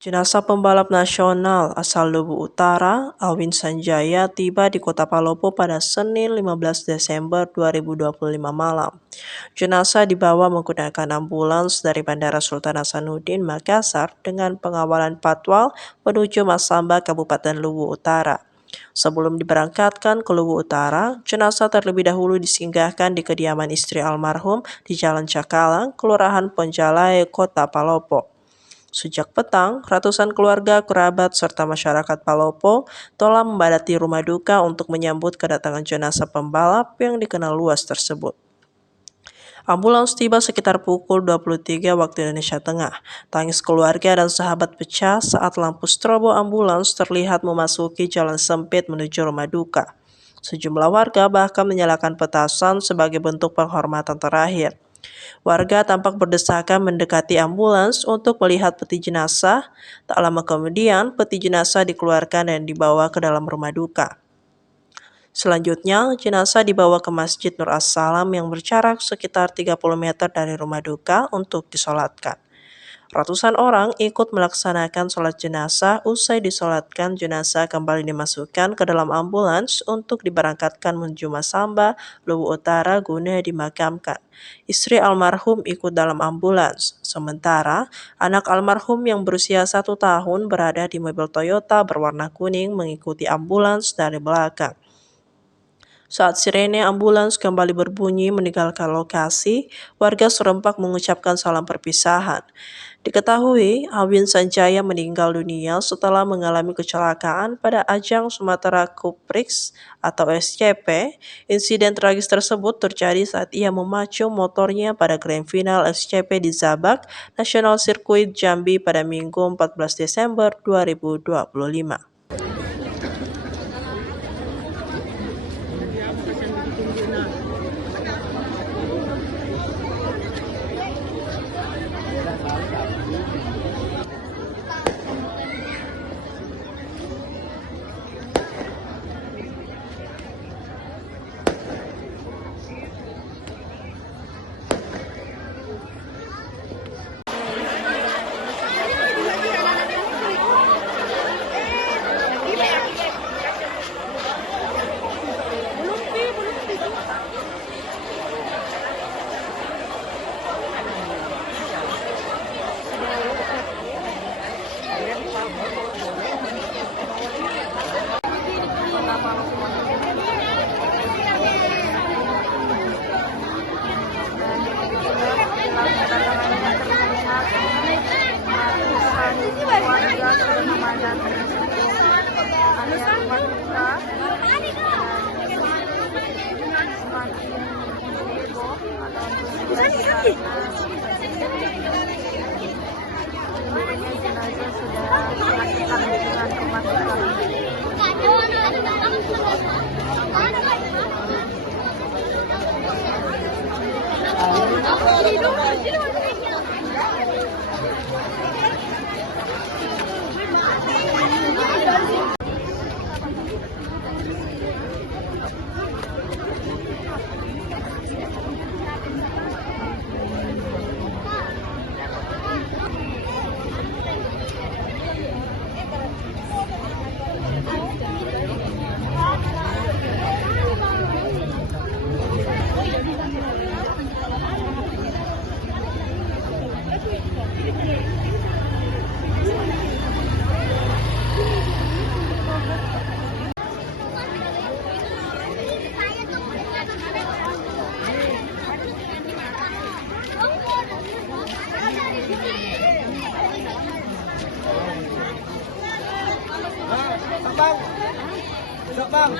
Jenazah pembalap nasional asal Lubu Utara, Alwin Sanjaya, tiba di Kota Palopo pada Senin 15 Desember 2025 malam. Jenazah dibawa menggunakan ambulans dari Bandara Sultan Hasanuddin, Makassar dengan pengawalan patwal menuju Masamba, Kabupaten Luwu Utara. Sebelum diberangkatkan ke Luwu Utara, jenazah terlebih dahulu disinggahkan di kediaman istri almarhum di Jalan Cakalang, Kelurahan Ponjalai, Kota Palopo. Sejak petang, ratusan keluarga, kerabat, serta masyarakat Palopo telah membadati rumah duka untuk menyambut kedatangan jenazah pembalap yang dikenal luas tersebut. Ambulans tiba sekitar pukul 23 waktu Indonesia Tengah. Tangis keluarga dan sahabat pecah saat lampu strobo ambulans terlihat memasuki jalan sempit menuju rumah duka. Sejumlah warga bahkan menyalakan petasan sebagai bentuk penghormatan terakhir. Warga tampak berdesakan mendekati ambulans untuk melihat peti jenazah. Tak lama kemudian, peti jenazah dikeluarkan dan dibawa ke dalam rumah duka. Selanjutnya, jenazah dibawa ke Masjid Nur As-Salam yang berjarak sekitar 30 meter dari rumah duka untuk disolatkan. Ratusan orang ikut melaksanakan sholat jenazah. Usai disolatkan, jenazah kembali dimasukkan ke dalam ambulans untuk diberangkatkan menuju Masamba, Luwu Utara guna dimakamkan. Istri almarhum ikut dalam ambulans. Sementara, anak almarhum yang berusia 1 tahun berada di mobil Toyota berwarna kuning mengikuti ambulans dari belakang. Saat sirene ambulans kembali berbunyi meninggalkan lokasi, warga serempak mengucapkan salam perpisahan. Diketahui, Alwin Sanjaya meninggal dunia setelah mengalami kecelakaan pada ajang Sumatera Cup Prix atau SCP. Insiden tragis tersebut terjadi saat ia memacu motornya pada Grand Final SCP di Zabak, National Circuit Jambi pada Minggu 14 Desember 2025. Warga sudah memadati area rumah duka semakin heboh atau antusias karena jenazah sudah melakukan dengan rumah duka. Bang.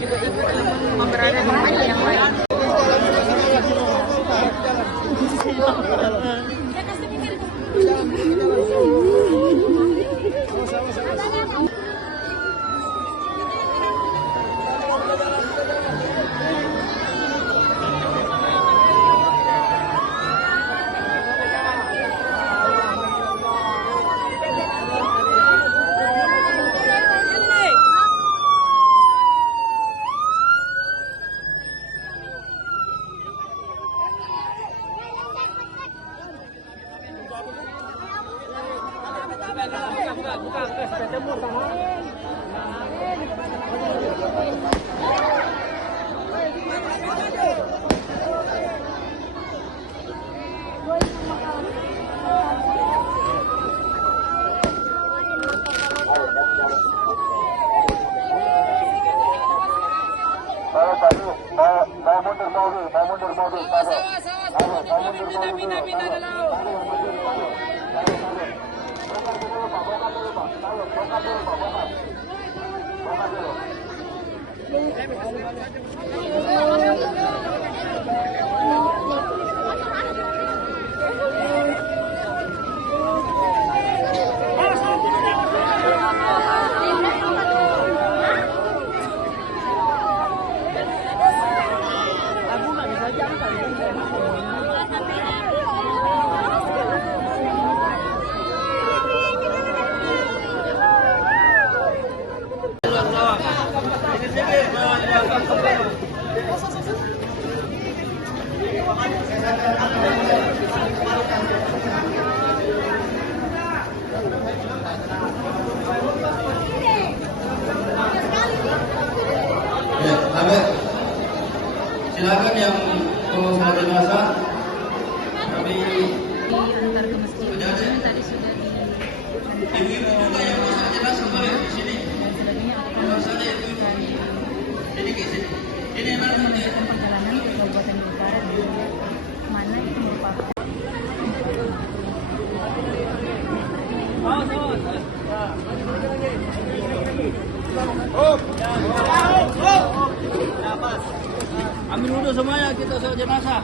Juga ikut memberada tempat yang lain. Silakan yang mau jenazah kami diantar ke masjid. Ini tadi sudah ibu-ibu juga yang mau jenazah boleh di sini. dan sudah dinyatakan Jadi ini mana perjalanan ke Kabupaten Utara di mana itu merupakan ambil wudhu semuanya, kita soal jenazah.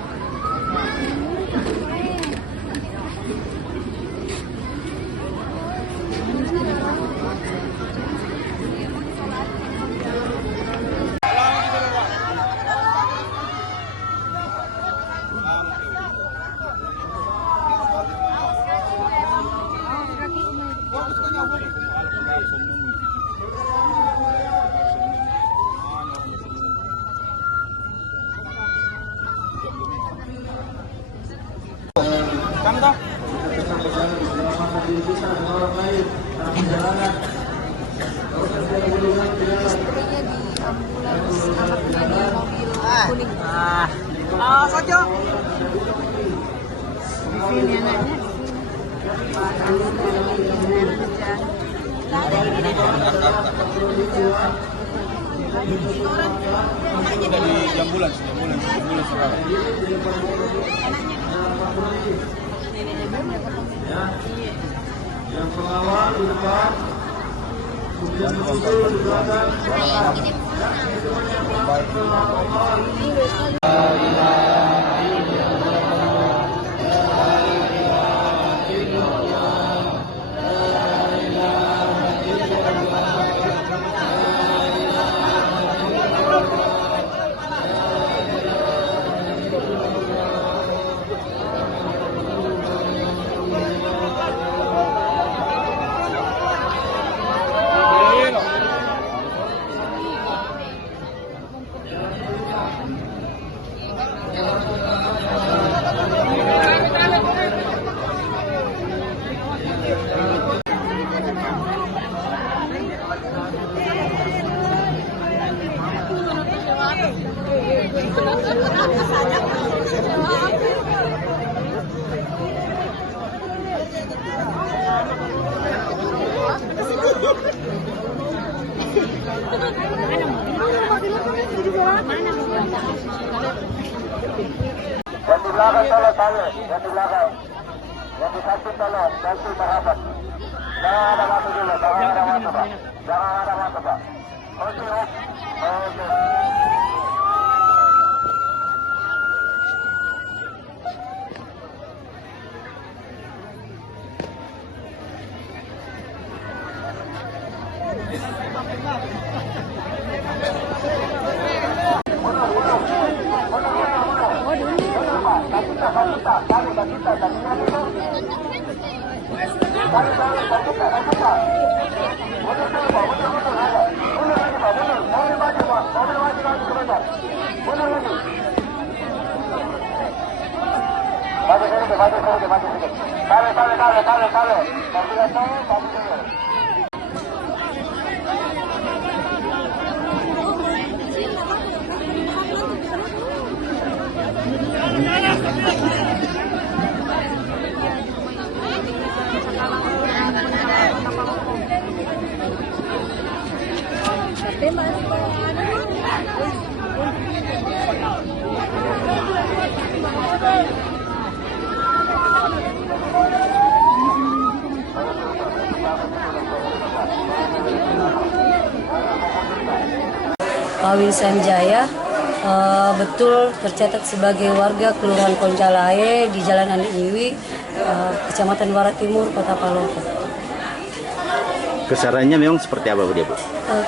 Saja. ini anaknya. Dari ambulans sekarang. Yang pengawal di depan, kemudian menuju di belakang. Yang di belakang tolong saya, yang di belakang. Yang di samping tolong, bantu merapat. Jangan ada masuk dulu, jangan ada masuk Pak. Jangan ada masuk Pak. Oke, oke. Maju sedikit. Tarik. Awin Sanjaya, betul tercatat sebagai warga Kelurahan Konjalae di Jalan Andi Iwi, Kecamatan Barat Timur, Kota Palopo. Kesarannya memang seperti apa Bu?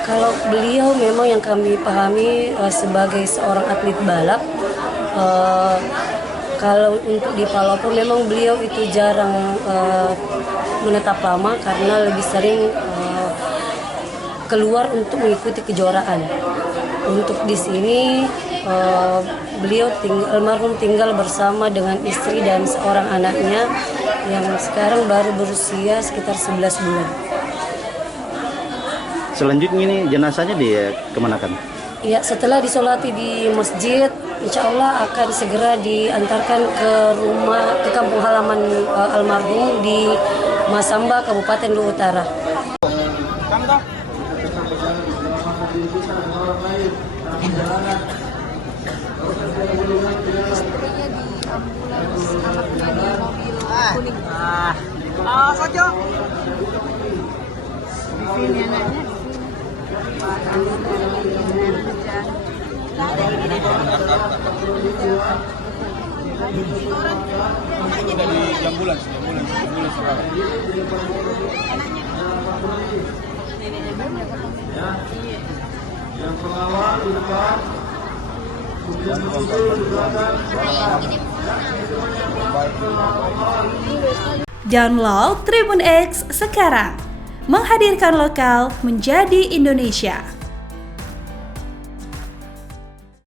Kalau beliau memang yang kami pahami sebagai seorang atlet balap. Kalau untuk di Palopo memang beliau itu jarang menetap lama karena lebih sering keluar untuk mengikuti kejuaraan. Untuk di sini beliau almarhum tinggal bersama dengan istri dan seorang anaknya yang sekarang baru berusia sekitar 11 bulan. Selanjutnya ini jenazahnya dikemanakan? Ya, setelah disolati di masjid, insya Allah akan segera diantarkan ke kampung halaman almarhum di Masamba, Kabupaten Luwu Utara. Dari ambulans sekarang. Yang pengawal di depan, kemudian disusul di belakang. Download Tribun X sekarang, menghadirkan lokal menjadi Indonesia.